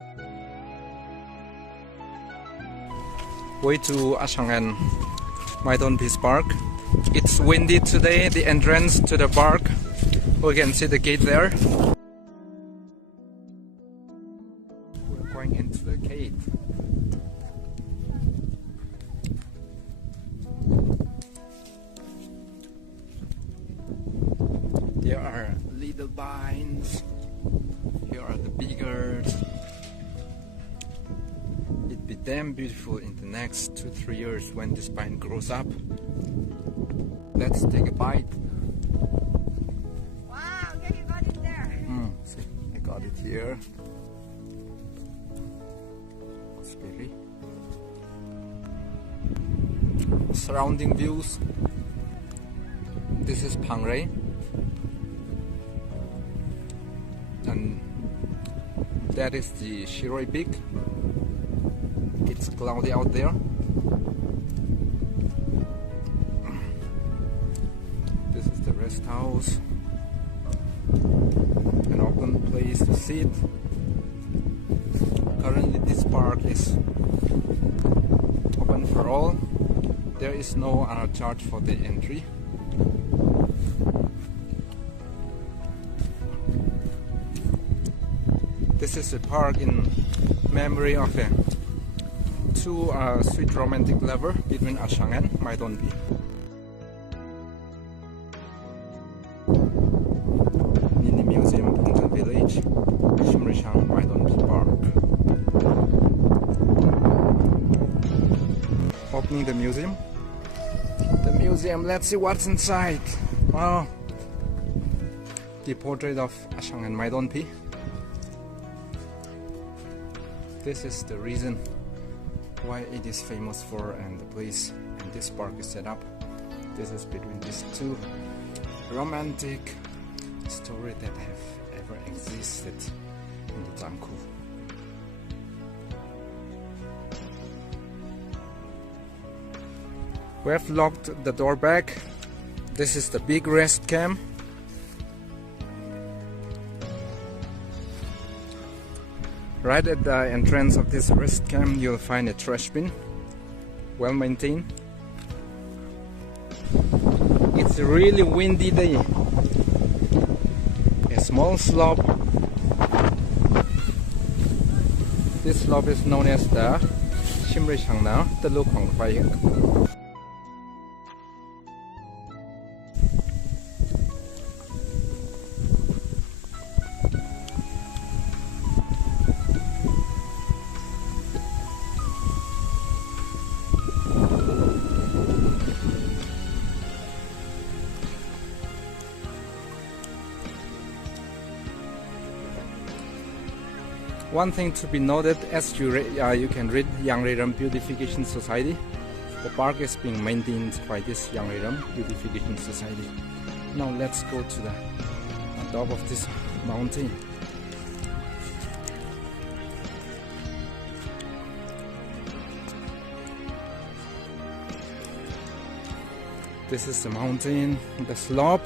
Way to Ashang Maidon Peace Park. It's windy today, the entrance to the park. We can see the gate there. We're going into the cave. There are little vines. Here are the bigger. It'd be damn beautiful in the next 2-3 years when this vine grows up. Let's take a bite. Wow, yeah, you got it there. See, I got it here. Berry. Surrounding views. This is Pangrei. And that is the Shiroi Peak. It's cloudy out there. This is the rest house. An open place to sit. Currently this park is open for all. There is no charge for the entry. This is a park in memory of two sweet romantic lovers between Ashang and Maidonpi. Mini Museum, Pungtan Village, Shimrishang, Maidonpi Park. Opening the museum. The museum, let's see what's inside. Wow. The portrait of Ashang and Maidonpi. This is the reason why it is famous for and the place and this park is set up. This is between these two romantic stories that have ever existed in the Zangku. We have locked the door back. This is the big rest camp. Right at the entrance of this rest camp, you'll find a trash bin, well maintained. It's a really windy day. A small slope. This slope is known as the Shimrishang now, the Lukhong Fire. One thing to be noted, as you can read Yangreram Beautification Society, the park is being maintained by this Yangreram Beautification Society. Now let's go to the top of this mountain. This is the mountain, the slope.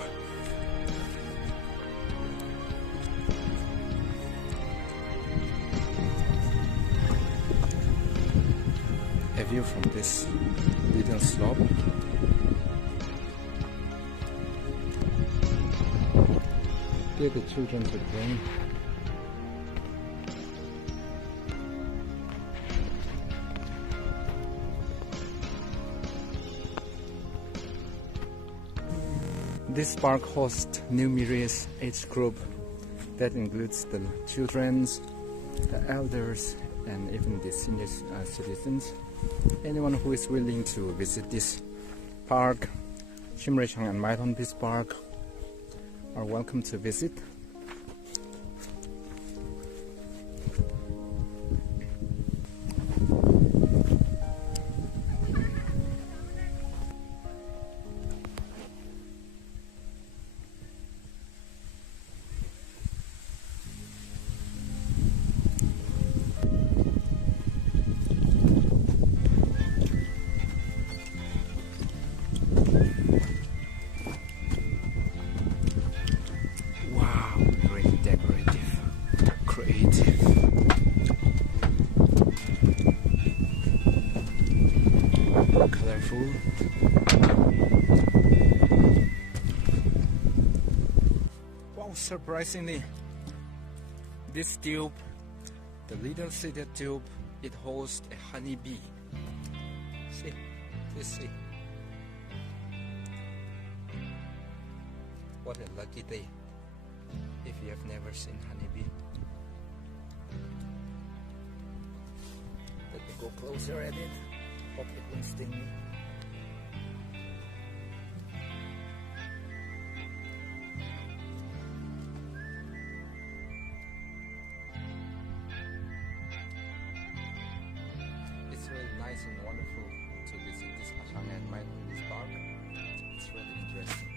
A view from this little slope. Here the children are playing. This park hosts numerous age group that includes the children, the elders, and even the senior citizens. Anyone who is willing to visit this park, Shimrishang and Maidon Peace Park, are welcome to visit. Wow. full. Wow, surprisingly, this tube, the little seeded tube, it holds a honeybee. See, please see. What a lucky day if you have never seen honeybee. Let me go closer at it. Hope it won't sting me. It's really nice and wonderful to visit this Ashang and this park. It's really interesting.